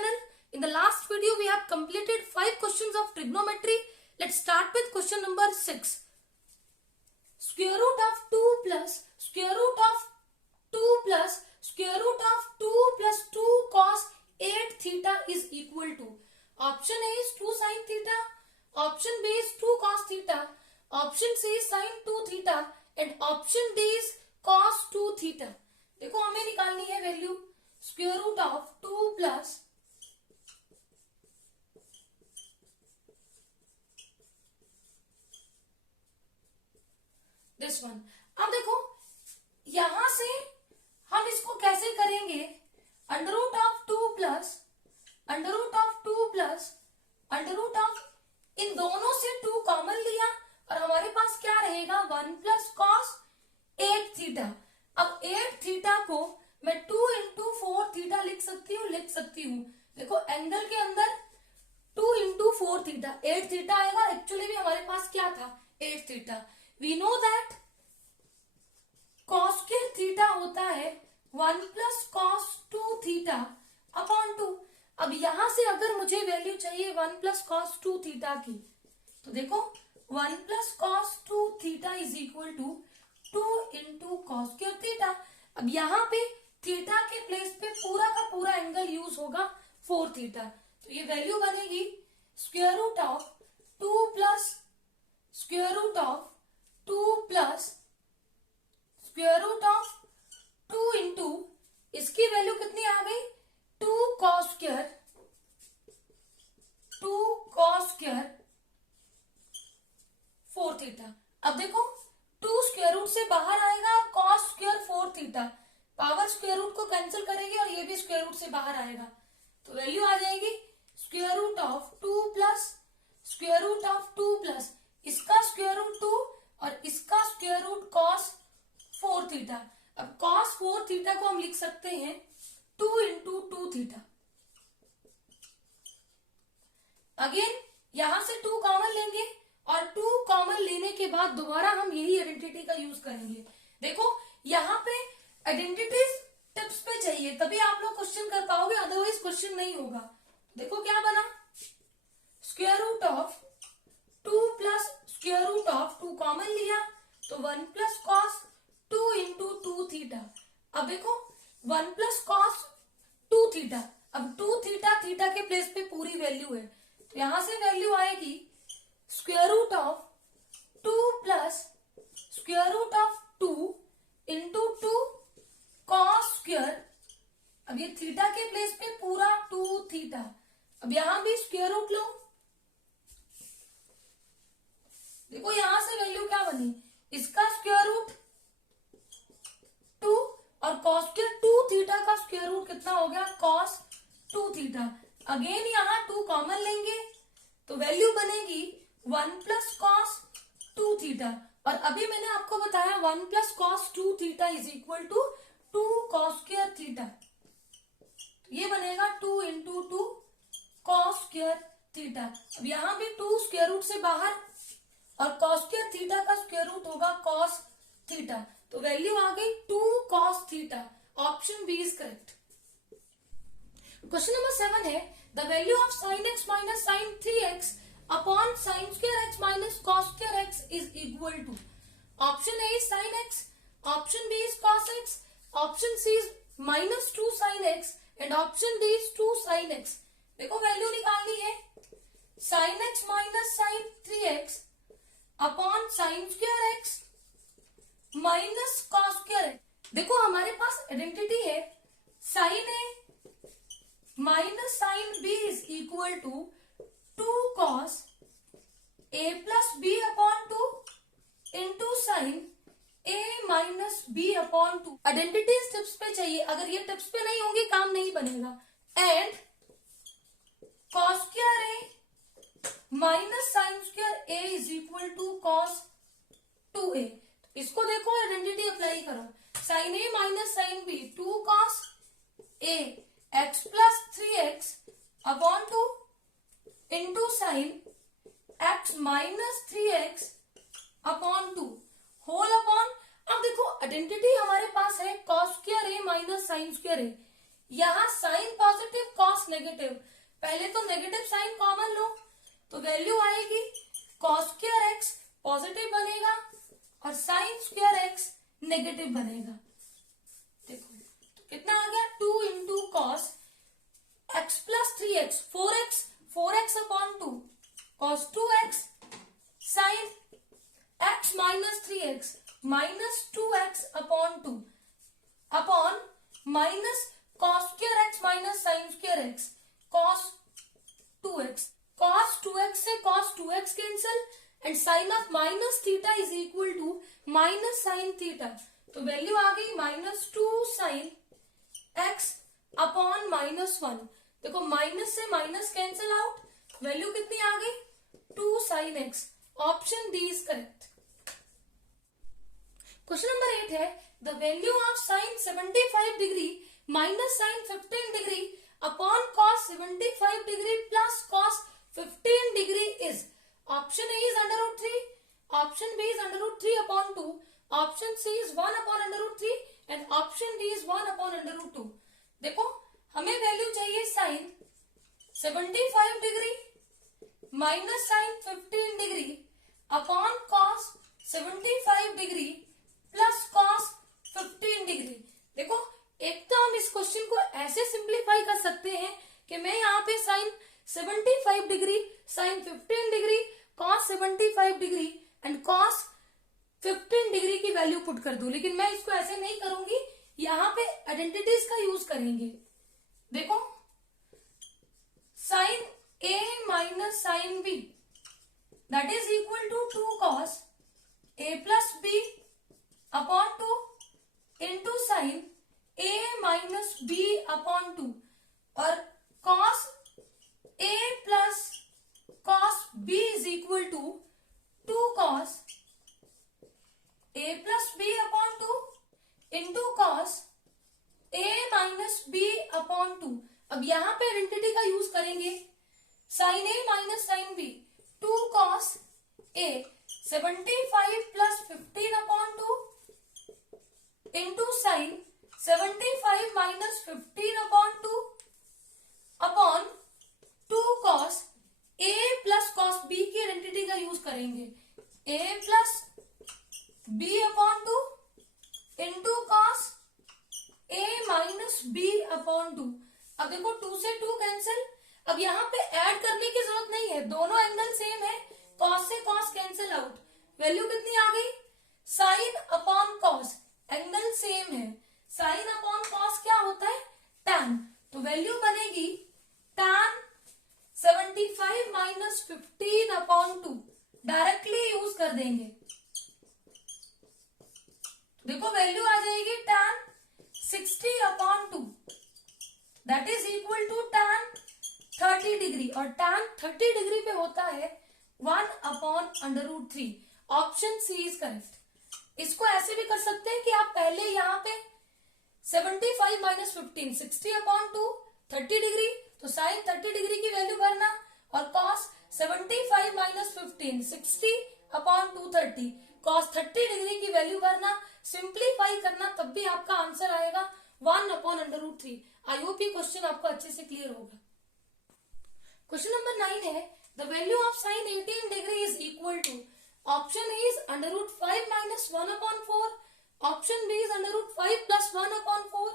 channel. In the last video we have completed 5 questions of trigonometry. Let's start with question number 6. Square root of 2 plus square root of 2 plus square root of 2 plus 2 cos 8 theta is equal to. Option A is 2 sin theta, option B is 2 cos theta, option C is sin 2 theta and option D is cos 2 theta. देखो हमें निकालनी है value square root of 2 plus this one. अब देखो यहां से हम इसको कैसे करेंगे, under root of 2 plus under root of 2 plus under root of, इन दोनों से 2 कॉमन लिया और हमारे पास क्या रहेगा 1 प्लस कॉस 8 थीटा. अब 8 थीटा को मैं 2 इंटू 4 थीटा लिख सकती हूँ. देखो एंगल के अंदर 2 इंटू 4 थीटा 8 थीटा आएगा. एक्चुअली भी हमारे पास क्या था 8 theta. We know that cos square theta होता है 1 प्लस कॉस 2 थीटा अपॉन 2. अब यहां से अगर मुझे वैल्यू चाहिए 1 प्लस कॉस 2 थीटा की, तो देखो 1 plus cos 2 theta is equal to 2 into cos square theta. अब यहाँ पे थीटा के प्लेस पे पूरा का पूरा एंगल यूज होगा 4 थीटा. तो ये वैल्यू बनेगी square root of 2 plus square root of 2 plus square root of 2 into, इसकी वैल्यू कितनी आ गई 2 कॉस स्क्वायर 4 थीटा. अब देखो 2 स्क्वायर रूट से बाहर आएगा और cos square 4 theta power square root को कैंसिल करेगी और ये भी स्क्वायर रूट से बाहर आएगा. तो वैल्यू आ जाएगी square root of 2 plus square root of 2 plus इसका स्क्वायर रूट 2 और इसका स्क्वायर रूट कॉस 4 थीटा. अब कॉस 4 थीटा को हम लिख सकते हैं 2 इंटू 2 थीटा. अगेन यहां से 2 कॉमन लेंगे और 2 कॉमन लेने के बाद दोबारा हम यही आइडेंटिटी का यूज करेंगे. देखो यहाँ पे आइडेंटिटीज टिप्स पे चाहिए तभी आप लोग क्वेश्चन कर पाओगे, अदरवाइज क्वेश्चन नहीं होगा. देखो क्या बना square root of 2 plus square root of 2 common लिया तो 1 प्लस कॉस 2 इंटू 2 थीटा. अब देखो 1 प्लस कॉस 2 थीटा. अब 2 थीटा थीटा के प्लेस पे पूरी वैल्यू है तो यहां से वैल्यू आएगी square root of 2 plus square root of 2 into 2 cos square. अब ये थीटा के प्लेस पे पूरा 2 थीटा. अब यहां भी स्क्वायर रूट लो. देखो यहां से वैल्यू क्या बनी, इसका स्क्वायर रूट 2 और कॉस स्क्वायर 2 थीटा का स्क्वायर रूट कितना हो गया कॉस 2 थीटा. अगेन यहाँ 2 कॉमन लेंगे तो वैल्यू बनेगी 1 प्लस कॉस 2 थीटा. और अभी मैंने आपको बताया 1 plus cos 2 theta is equal to 2 cos square theta. तो ये बनेगा 2 इंटू 2 कॉस स्क्वायर थीटा. अब यहाँ भी 2 स्क्वायर रूट से बाहर और कॉस स्क्वायर थीटा का स्क्वायर रूट होगा कॉस थीटा. तो वैल्यू आ गई 2 cos theta. Option B is correct. Question number 7 है the value of sine x minus sine 3x upon sine square x minus cos square x is equal to. Option A is sine x, option B is cos x, option C is minus 2 sine x and option D is 2 sine x. देखो value निकालनी है sine x minus sine 3x upon sine square x minus cos square x. देखो हमारे पास identity है sine A minus sine B is equal to 2 cos A plus B upon 2 into sine A minus B upon 2. Identity tips पे चाहिए, अगर ये tips पे नहीं होंगी काम नहीं बनेगा. And cos square A minus sine square A is equal to cos 2a. इसको देखो आइडेंटिटी अप्लाई करो sine A minus sine B 2 cos A x plus 3x upon 2 into sine x minus 3x upon 2 whole upon. अब देखो identity हमारे पास है cos square A minus sine square A. यहाँ sine positive cos negative, पहले तो negative sign common लो तो value आएगी कॉस स्क्वायर एक्स पॉजिटिव बनेगा और साइन स्क्वायर एक्स नेगेटिव बनेगा। देखो तो कितना आ गया 2 into cos x plus 3x 4x upon 2 cos 2x sine x minus 3x minus 2x upon 2 upon minus cos square x minus sine square x cos 2x, cos 2x से cos 2x cancel and sine of minus theta is equal to minus sine theta, तो value आ गई minus 2 sine x upon minus 1। देखो minus से minus cancel out, value कितनी आ गई 2 sine x। Option D is correct. Question number 8 है the value of sine 75 degree minus sine 15 degree upon cos 75 degree plus cos 15 degree is. Option A is under root 3, option B is under root 3 upon 2, option C is 1 upon under root 3 and option D is 1 upon under root 2। देखो हमें value चाहिए sine 75 degree minus sine 15 degree upon cos 75 degree plus cos 15 degree. देखो एक तो हम इस question को ऐसे सिंप्लीफाई कर सकते हैं कि मैं यहाँ पे sine 75 degree sine 15 degree cos 75 degree and cos 15 degree की वैल्यू पुट कर दूं, लेकिन मैं इसको ऐसे नहीं करूंगी, यहाँ पे आइडेंटिटीज का यूज करेंगे। देखो sine A minus sine B that is equal to 2 cos A plus B upon 2 into sine a minus B upon 2 और cos a plus cos b is equal to 2 cos a plus b upon 2 into cos a minus b upon 2। अब यहाँ पे identity का use करेंगे, sine a minus sine b 2 cos a 75 plus 15 upon 2 into sign 75 minus 15 upon 2 upon 2 cos a plus cos b की identity का use करेंगे, a plus b upon 2 into cos a minus b upon 2। अब देखो 2 से 2 cancel, अब यहाँ पे add करने की जरूरत नहीं है, दोनों एंगल सेम है, cos से cos कैंसिल आउट, वैल्यू कितनी आ गई sine upon cos, angle same है, साइन अपॉन कॉस क्या होता है tan, तो वैल्यू बनेगी tan 75 minus 15 upon 2, directly use कर देंगे। देखो वैल्यू आ जाएगी tan 60 upon 2 that is equal to tan 30 degree और tan 30 डिग्री पे होता है 1 upon under root 3। Option C is correct. इसको ऐसे भी कर सकते हैं कि आप पहले यहाँ पे 75 माइनस 15 60 अपॉन 2 30 डिग्री, तो साइन 30 डिग्री की वैल्यू भरना और cos 75 minus 15 60 upon 2 30 cos 30 degree की वैल्यू भरना, सिंप्लीफाई करना, तब भी आपका आंसर आएगा 1 upon under root 3। I hope ये क्वेश्चन आपको अच्छे से क्लियर होगा। क्वेश्चन नंबर 9 है the value of sine 18 degree is equal to. Option A is under root 5 minus 1 upon 4, option B is under root 5 plus 1 upon 4,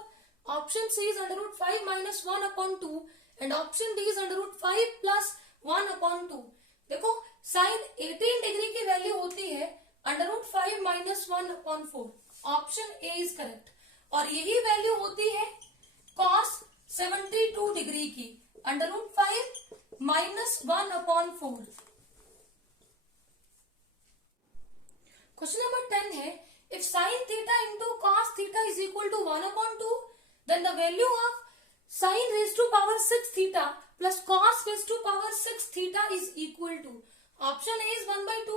option C is under root 5 minus 1 upon 2 and option D is under root 5 plus 1 upon 2। देखो sine 18 degree की value होती है under root 5 minus 1 upon 4, option A is correct, और यही value होती है cos 72 degree की under root 5 minus 1 upon 4। Question number 10 है if sin theta into cos theta is equal to 1 upon 2, then the value of sin raised to power 6 theta plus cos raised to power 6 theta is equal to. Option A is 1 by 2,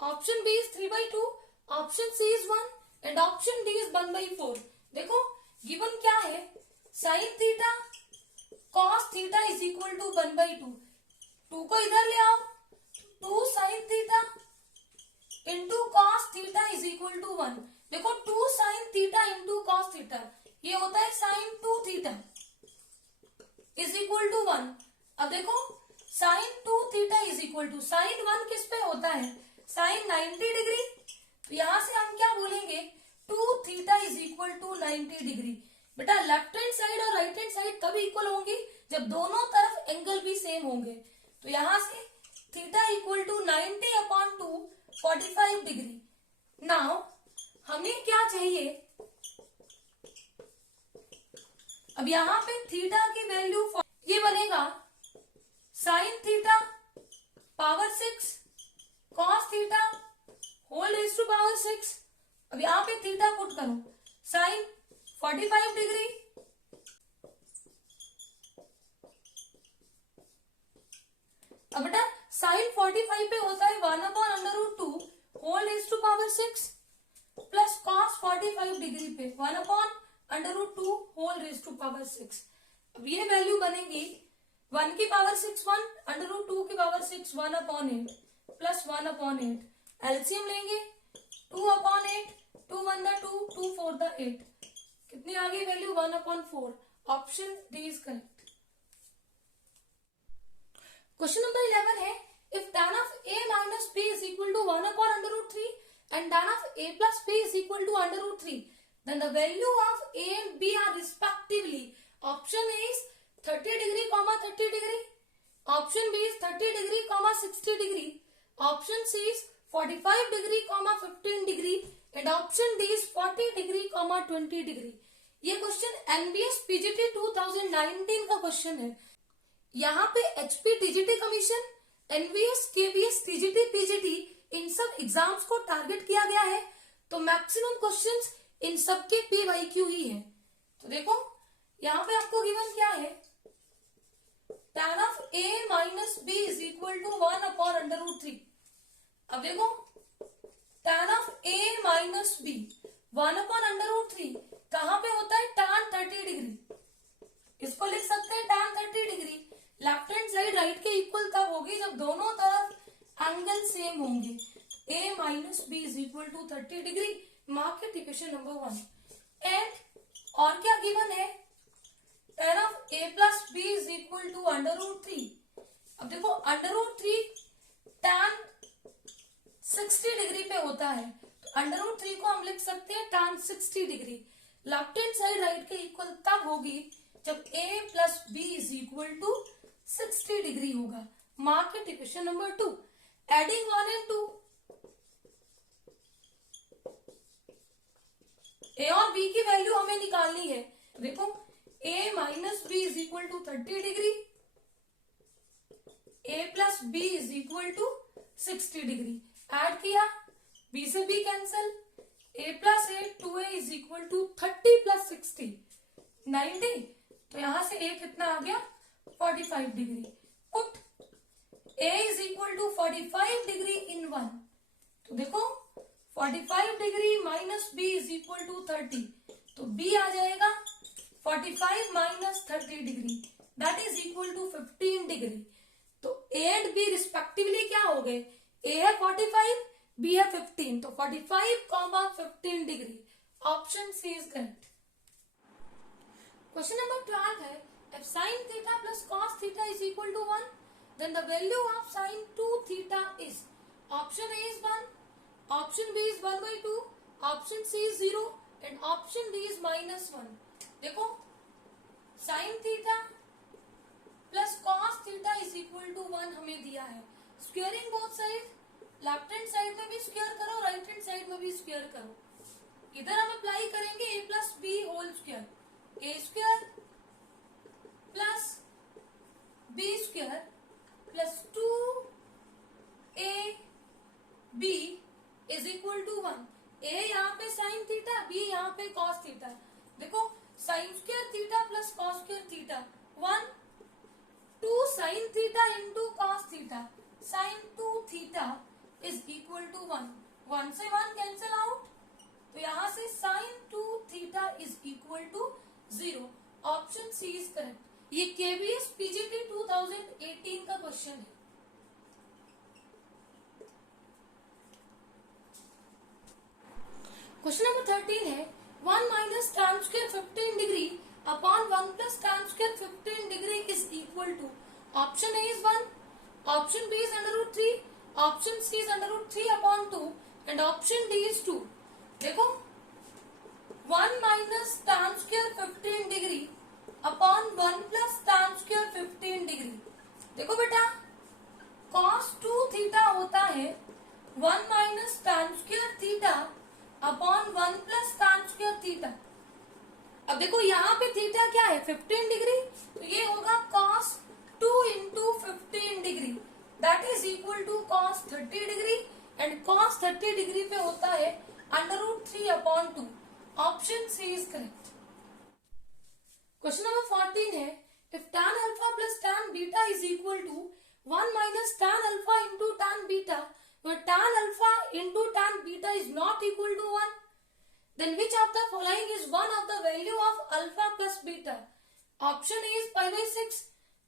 option B is 3 by 2, option C is 1 and option D is 1 by 4. देखो given क्या है, sin theta cos theta is equal to 1 by 2, 2 को इधर ले आओ, 2 sin theta into cos theta is equal to 1। देखो 2 sine theta into cos theta ये होता है साइन 2 थीटा, इक्वल टू 1। अब देखो sine 2 theta is equal to sine 1 किस पे होता है, साइन 90 डिग्री। तो यहां से हम क्या बोलेंगे, 2 theta is equal to 90 degree. बेटा लेफ्ट हैंड साइड और राइट हैंड साइड तब इक्वल होंगी जब दोनों तरफ एंगल भी सेम होंगे। तो यहां से theta equal to 90 upon 2 45 degree. Now हमें क्या चाहिए, अब यहां पे थीटा की वैल्यू ये बनेगा sine theta power 6 cos theta whole raise to power 6। अब यहां पे थीटा पुट करो, साइन 45 डिग्री अब बेटा साइन 45 पे होता है 1 upon under root 2 whole raise to power 6 plus cos 45 degree पे 1 upon under root 2 whole raise to power 6। अब ये वैल्यू बनेगी 1 की पावर 6 1, अंडर रूट 2 की power 6 1 upon 8 plus 1 upon 8। LCM लेंगे 2 अपॉन 8, 2 1 द 2, 2 4 द 8, कितनी आ गई value 1 upon 4। Option D is correct. Question number 11 है, if tan of a minus b is equal to 1 upon under root 3 and tan of a plus b is equal to under root 3, then the value of a and b are respectively, option A is 30 degree comma 30 degree, option B is 30 degree comma 60 degree, option C is 45 degree comma 15 degree and option D is 40 degree comma 20 degree। ये question NBS PGT 2019 का question है। यहाँ पे HP TGT commission, NVS, KVS, TGT, PGT इन सब exams को target किया गया है। तो मैक्सिमम क्वेश्चंस इन सब के पीवाईक्यू ही है। तो देखो यहाँ पे आपको गिवन क्या है, tan of a minus B is equal to 1 upon under root 3। अब देखो tan of a minus B 1 upon under root 3 कहां पे होता है, tan 30 डिग्री। इसको लिख सकते हैं tan 30 degree. Left hand side right के इक्वल तब होगी जब दोनों तरफ एंगल सेम होंगे। a minus B is equal to 30 degree, mark it equation number 1। And और क्या गिवन है, tan of a plus B is equal to under root 3। अब देखो अंडर रूट 3 tan 60 डिग्री पे होता है, तो अंडर रूट 3 को हम लिख सकते हैं tan 60 degree. Left hand side right के इक्वल तब होगी जब a plus B is equal to 60 degree होगा। Mark it equation number 2। Adding 1 and 2, a और b की वैल्यू हमें निकालनी है। देखो a minus B is equal to 30 degree, a plus B is equal to 60 degree. Add किया, b से b cancel, a plus a 2a is equal to 30 plus 60 90। तो यहां से a कितना आ गया, 45 degree. Put a is equal to 45 degree in 1। तो देखो 45 degree minus b is equal to 30, तो b आ जाएगा 45 minus 30 degree, that is equal to 15 degree. तो a एंड b रिस्पेक्टिवली क्या हो गए, a है 45, b है 15, तो 45 comma 15 degree. Option C is correct. Question number 12 है, if sin theta plus cos theta is equal to 1, then the value of sin 2 theta is, option A is 1, option B is 1 by 2, option C is 0 and option D is minus 1। देखो sin theta plus cos theta is equal to 1 हमें दिया है। Squaring both side, left hand side में भी square करो, right hand side में भी square करो। इधर हम अप्लाई करेंगे a plus B whole square, a square plus B square plus 2a b is equal to 1। a यहाँ पे साइन थीटा, b यहाँ पे कॉस थीटा। देखो sine square theta plus cos square theta 1, 2 sine theta into cos theta, sine 2 theta is equal to 1, 1 से 1 cancel out, तो यहां से sine 2 theta is equal to 0। Option C is correct. ये KVS PGT 2018 का question है। Question number 13 है, 1 minus tan square 15 degree upon 1 plus tan square 15 degree is equal option A is 1, option B is under root 3, option C is under root 3/2 and option D is 2। देखो 1 minus tan square 15 degree upon 1 plus tan square 15 degree. देखो बेटा cos 2 theta होता है 1 minus tan square theta upon 1 plus tan square theta. अब देखो यहाँ पे theta क्या है 15 डिग्री, तो ये होगा cos 2 into 15 degree that is equal to cos 30 degree and cos 30 degree पे होता है under root 3/2। Option C is correct. Question number 14 है if tan alpha plus tan beta is equal to 1 minus tan alpha into tan beta, where tan alpha into tan beta is not equal to 1, then which of the following is one of the value of alpha plus beta? Option A is pi/6,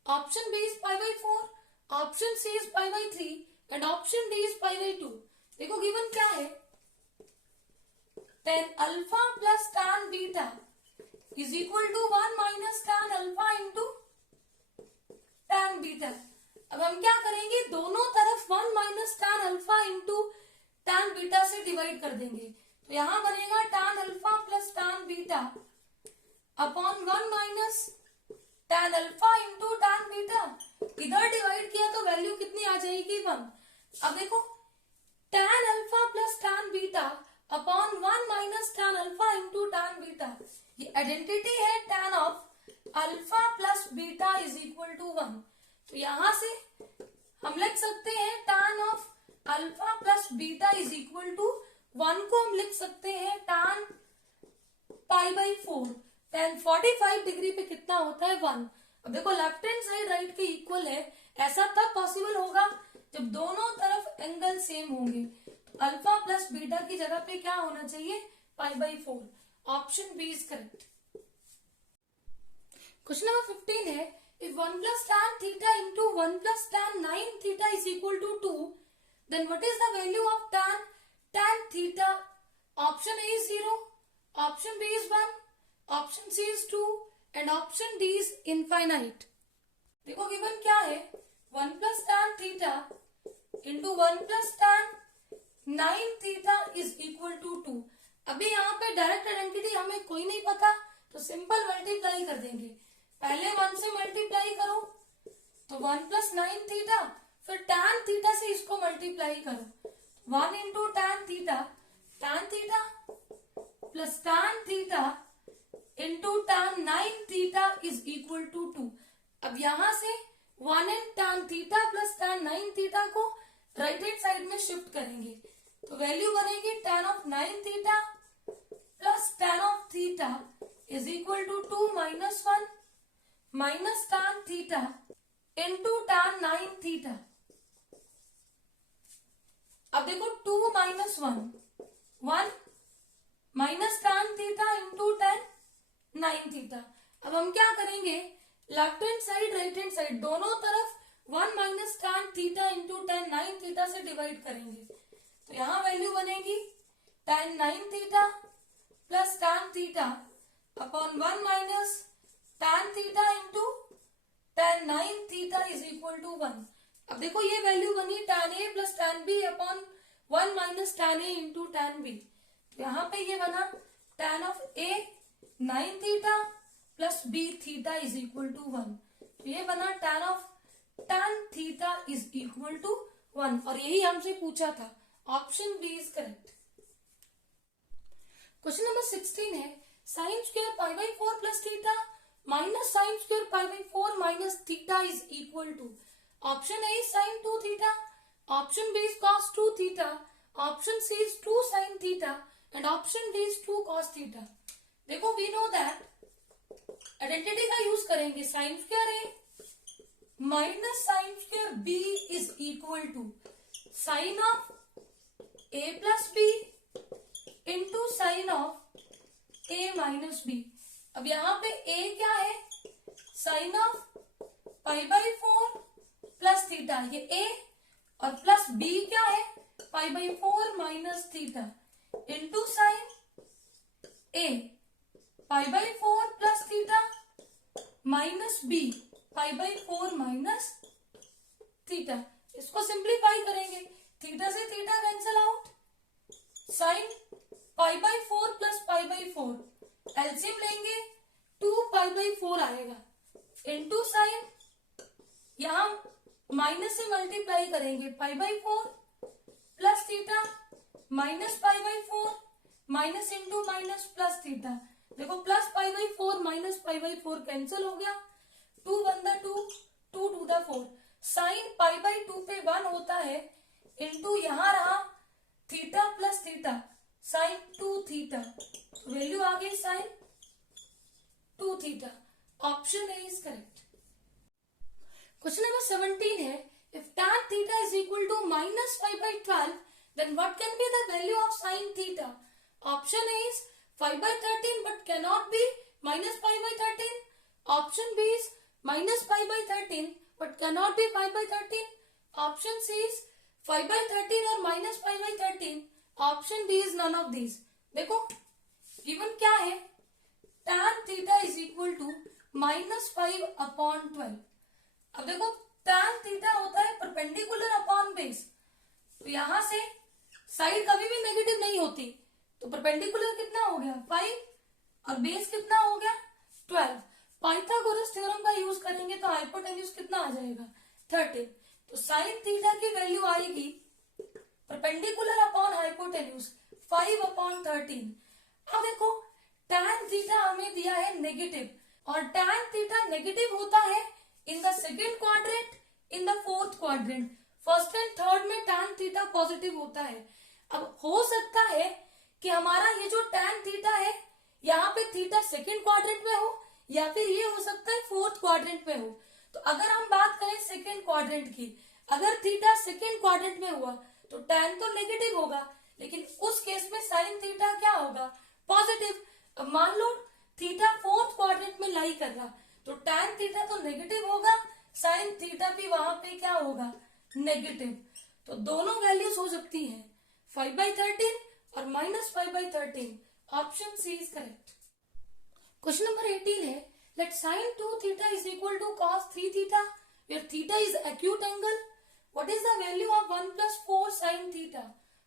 option B is pi/4, option C is pi/3 and option D is pi/2। देखो given क्या है, tan alpha plus tan beta is equal to 1 minus tan alpha into tan beta. अब हम क्या करेंगे, दोनों तरफ 1 minus tan alpha into tan beta से डिवाइड कर देंगे, तो यहां बनेगा tan alpha plus tan beta upon 1 minus tan alpha into tan beta. इधर डिवाइड किया तो वैल्यू कितनी आ जाएगी 1। अब देखो tan alpha plus tan beta upon 1 minus tan alpha into tan beta, ये आइडेंटिटी है tan of alpha plus beta is equal to 1। तो यहां से हम लिख सकते हैं tan of alpha plus beta is equal to 1 को हम लिख सकते हैं tan pi/4। tan 45 डिग्री पे कितना होता है 1। अब देखो लेफ्ट हैंड साइड राइट के इक्वल है, ऐसा तब पॉसिबल होगा जब दोनों तरफ एंगल सेम होंगे। तो अल्फा प्लस बीटा की जगह पे क्या होना चाहिए pi/4। Option B is correct. Question number 15 है if 1 plus tan theta into 1 plus tan 9 theta is equal to 2, then what is the value of tan theta? Option A is 0, option B is 1, option C is 2 and option D is infinite. देखो given क्या है 1 plus tan theta into 1 plus tan 9 theta is equal to 2। अभी यहाँ पे direct identity हमें कोई नहीं पता, तो सिंपल मल्टीप्लाई कर देंगे। पहले 1 से मल्टीप्लाई करो तो 1 प्लस 9 थीटा, फिर tan थीटा से इसको मल्टीप्लाई करो 1 into tan theta plus tan theta into tan 9 theta is equal to 2। अब यहां से 1 and tan theta plus tan 9 theta को राइट हैंड साइड में शिफ्ट करेंगे, तो वैल्यू बनेगी tan of 9 theta plus tan of theta is equal to 2 minus 1 minus tan theta into tan 9 theta. अब देखो 2 minus 1 minus tan theta into tan 9 theta. अब हम क्या करेंगे, left hand side right hand side दोनों तरफ 1 minus tan theta into tan 9 theta से divide करेंगे, तो यहां वैल्यू बनेगी tan 9 theta plus tan theta upon 1 minus tan theta into tan 9 theta is equal to 1। अब देखो ये वैल्यू बनी tan a plus tan b upon 1 minus tan a into tan b। तो यहाँ पे ये बना tan of a 9 theta plus b theta is equal to 1। तो ये बना tan theta is equal to 1 और यही हमसे पूछा था। Option B is correct. Question number 16 है sine square pi/4 plus theta minus sine square pi/4 minus theta is equal to. Option A sine 2 theta, option B is cos 2 theta, option C is 2 sine theta and option D is 2 cos theta. देखो we know that identity का use करेंगे, sine square A minus sine square B is equal to sine of A plus B into sine of A minus B. अब यहाँ पे a क्या है, sine of pi/4 plus theta, ये a, और plus b क्या है pi/4 minus theta into sine a pi/4 plus theta minus b π/4 minus theta. इसको सिंप्लीफाई करेंगे, थीटा से theta cancel out, sine π/4 plus π/4, LCM लेंगे 2π/4 आएगा, इंटू साइन यहां माइनस से मल्टीप्लाई करेंगे, π/4 plus theta minus π/4 minus into minus plus theta. देखो plus π/4 minus π/4 cancel हो गया, 2 1 2, 2 2 4, साइन π/2 पे 1 होता है, इंटू यहां रहा theta plus theta, sine 2 theta, value आ गई sine 2 theta. Option A is correct. Question number 17 है, if tan theta is equal to minus 5/12 then what can be the value of sin theta? Option A is 5/13 but cannot be minus 5/13. Option B is minus 5/13 but cannot be 5/13. Option C is 5/13 or minus 5/13. Option D is none of these. देखो given क्या है, tan theta is equal to minus 5/12. अब देखो tan theta होता है perpendicular upon base, तो यहां से साइड कभी भी नेगेटिव नहीं होती, तो परपेंडिकुलर कितना हो गया 5 और बेस कितना हो गया 12। पाइथागोरस थ्योरम का यूज करेंगे तो हाइपोटेन्यूज कितना आ जाएगा 13। तो साइन थीटा की वैल्यू आएगी परपेंडिकुलर अपॉन हाइपोटेन्यूज 5/13। अब देखो tan थीटा हमें दिया है नेगेटिव, और tan थीटा नेगेटिव होता है in the second quadrant, in the fourth quadrant, first and third में tan थीटा पॉजिटिव होता है। अब हो सकता है कि हमारा ये जो tan थीटा है यहाँ पे थीटा सेकेंड क्वाड्रेंट में हो, या फिर ये हो सकता है फोर्थ क्वाड्रेंट में हो। तो अगर हम बात करें सेकेंड क्वाड्रेंट की, अगर थीटा सेकेंड क्वाड्रेंट में हुआ तो tan तो नेगेटिव होगा, लेकिन उस केस में साइन थीटा क्या होगा पॉजिटिव। अब मान लो थीटा फोर्थ क्वाड्रेंट में लाई कर रहा, तो tan थीटा तो नेगेटिव होगा, साइन थीटा भी वहां पे क्या होगा नेगेटिव। तो दोनों वैल्यूज हो सकती है 5/13 और minus 5/13। Option C is correct. Question number 18 है, let sine 2 theta is equal to cos 3 theta where theta is acute angle. What is the value of 1 + 4 sin theta?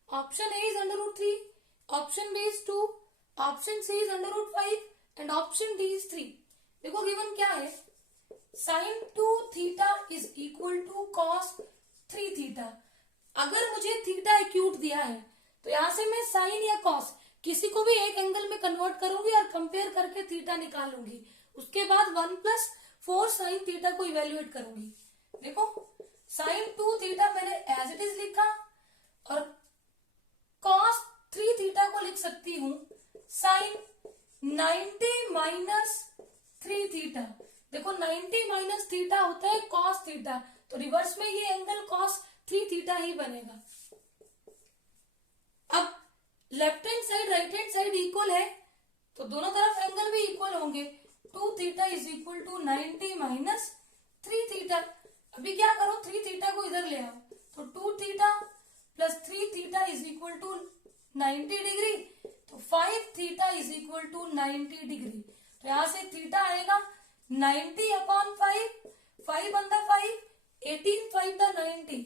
Option A is √3, option B is 2, option C is √5 and option D is 3। देखो given क्या है, sine 2 theta is equal to cos 3 theta. अगर मुझे theta acute दिया है तो यहां से मैं साइन या कॉस किसी को भी एक एंगल में कन्वर्ट करूंगी और कंपेयर करके थीटा निकालूंगी, उसके बाद 1 + 4 sin थीटा को इवेल्युएट करूंगी। देखो साइन 2 थीटा मैंने एज इट इज लिखा, और कॉस 3 थीटा को लिख सकती हूं साइन 90 - 3 थीटा। देखो 90 - थीटा होता है कॉस थीटा, तो रिवर्स में ये एंगल कॉस 3 थीटा ही बनेगा। अब left hand side right hand side equal है, तो दोनों तरफ एंगल भी इक्वल होंगे। 2 theta is equal to 90 - 3 theta. अभी क्या करो 3 थीटा को इधर ले आओ, तो 2 theta plus 3 theta is equal to 90 degree, तो 5 theta is equal to 90 degree. तो यहां से थीटा आएगा 90/5, 5 × 5, 18, 5 × 90,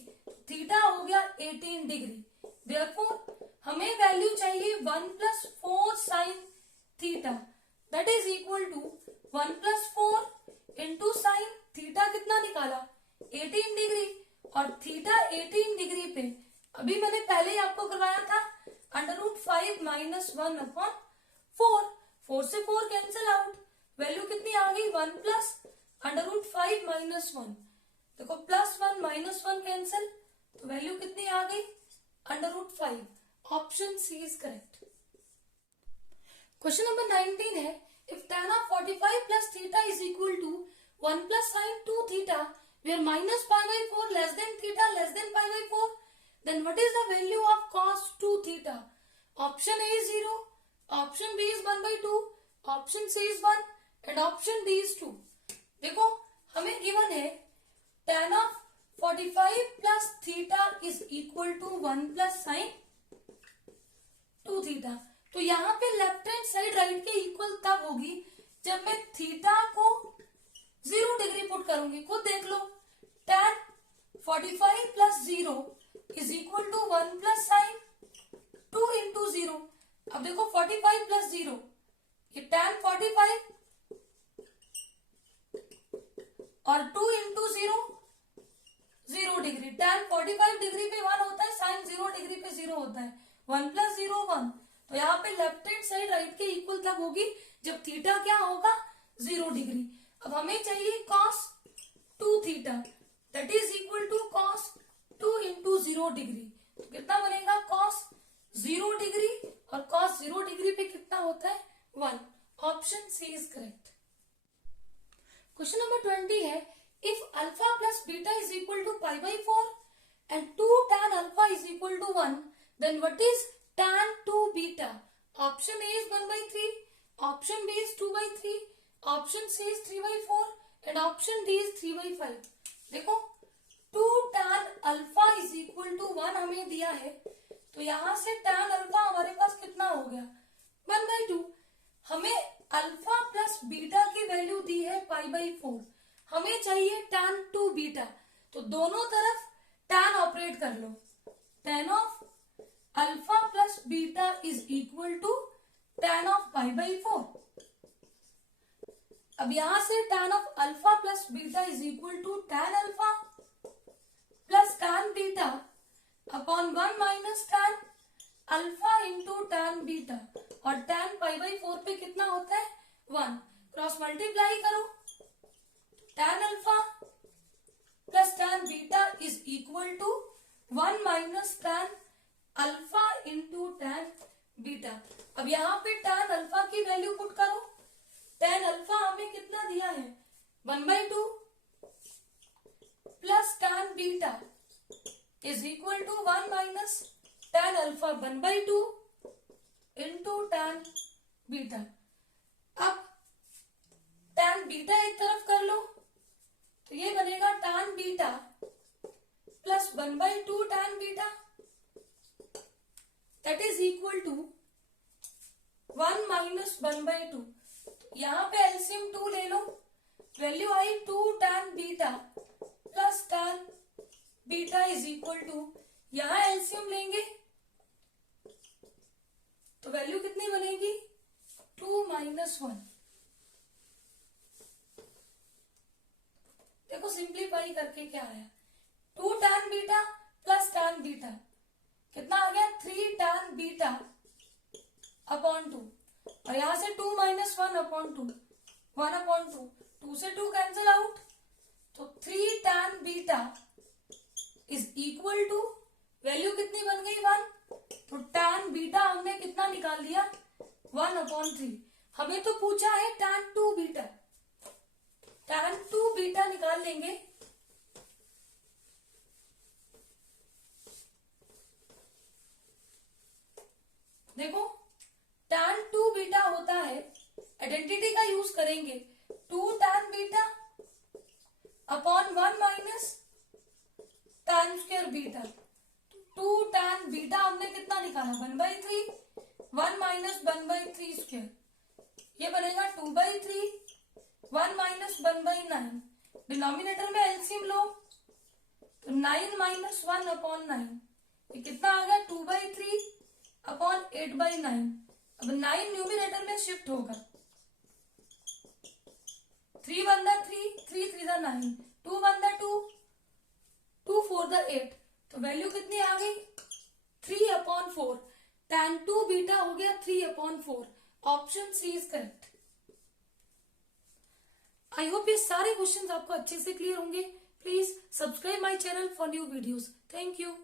थीटा हो गया 18 डिग्री। देयरफॉर हमें वैल्यू चाहिए 1 + 4 sin theta, that is equal to 1 + 4 into sine theta कितना निकाला 18 डिग्री, और थीटा 18 डिग्री पे अभी मैंने पहले ही आपको करवाया था √5 - 1/4, 4 से 4 कैंसिल आउट, वैल्यू कितनी आ गई 1 + √5 - 1। देखो +1 - 1 कैंसिल, तो वैल्यू कितनी आ गई √5। Option C is correct. Question number 19 है, if tan of 45 plus theta is equal to 1 plus sin 2 theta where minus π/4 less than theta less than π/4, then what is the value of cos 2 theta? Option A is 0, option B is 1/2, option C is 1 and option D is 2। देखो हमें given है tan of 45 plus theta is equal to 1 plus sin 2 theta. तो यहाँ पे left hand side right के equal तब होगी जब मैं थीटा को 0 डिग्री पुट करूंगी। 45 plus 0 is equal to 1 plus sine 2 into 0। अब देखो 45 प्लस 0, ये tan 45 और 2 इंटू 0 0 डिग्री। tan 45 डिग्री पे 1 होता है, साइन 0 डिग्री पे 0 होता है। 1 प्लस 0 1। तो यहाँ पे लेफ्ट हैंड साइड राइट के इक्वल तब होगी जब थीटा क्या होगा 0 डिग्री। अब हमें चाहिए cos 2 theta, that is equal to cos 2 into 0 degree. तो कितना बनेगा cos 0 डिग्री, और cos 0 डिग्री पे कितना होता है 1। Option C is correct. Question number 20 है, if alpha plus beta is equal to pi by 4 and 2 tan alpha is equal to 1, then what is tan 2 beta. Option A is 1/3, option B is 2/3, option C is 3/4 and option D is 3/5। देखो 2 tan alpha is equal to 1 हमें दिया है, तो यहां से tan alpha हमारे पास कितना हो गया 1/2। हमें अल्फा प्लस बीटा की वैल्यू दी है π/4, हमें चाहिए tan 2 बीटा। तो दोनों तरफ tan ऑपरेट कर लो, tan of alpha plus beta is equal to tan of π/4। अब यहां से tan of alpha plus beta is equal to tan alpha plus tan beta upon 1 minus tan alpha into tan beta, और tan π/4 पे कितना होता है 1। Cross multiply करो, tan alpha plus tan beta is equal to 1 minus tan alpha into tan beta. अब यहाँ पे tan alpha की वैल्यू पुट करो, tan अल्फा हमें कितना दिया है 1/2 plus tan beta is equal to 1 minus tan alpha 1/2 into tan beta. अब tan बीटा एक तरफ कर लो, तो ये बनेगा tan beta plus 1/2 tan beta, that is equal to 1 minus 1/2। यहाँ पे एलसीएम 2 ले लो, वैल्यू आई 2 tan beta plus tan beta is equal to, यहाँ एलसीएम लेंगे तो वैल्यू कितनी बनेगी 2 माइनस 1। देखो सिंप्लीफाई करके क्या आया, 2 tan beta plus tan beta कितना आ गया 3 tan बीटा अपॉन 2, और यहां से 2 माइनस 1 अपॉन 2, 1/2, 2 से 2 कैंसिल आउट, तो 3 tan beta is equal to value कितनी बन गई 1। तो tan बीटा हमने कितना निकाल लिया 1/3। हमें तो पूछा है tan 2 बीटा, tan 2 बीटा निकाल लेंगे। देखो tan 2 बीटा होता है, आइडेंटिटी का यूज करेंगे, 2 tan beta upon 1 minus tan square beta. 2 tan beta हमने कितना निकाला 1/3, 1 माइनस 1/3 स्क्वायर, ये बनेगा 2/3, 1 माइनस 1/9। डिनोमिनेटर में एलसीएम लो, तो 9 माइनस 1 अपॉन 9, ये कितना आ गया 2/3 अपॉन 8/9। अब 9 न्यूमिनेटर में शिफ्ट होगा, 3 1 3, 3 3 9, 2 1 2, 2 4 8, तो वैल्यू कितनी आ गई 3/4। tan 2 बीटा हो गया 3/4। Option C is correct. I hope ये सारे क्वेश्चंस आपको अच्छे से क्लियर होंगे। Please subscribe my channel for new videos. Thank you.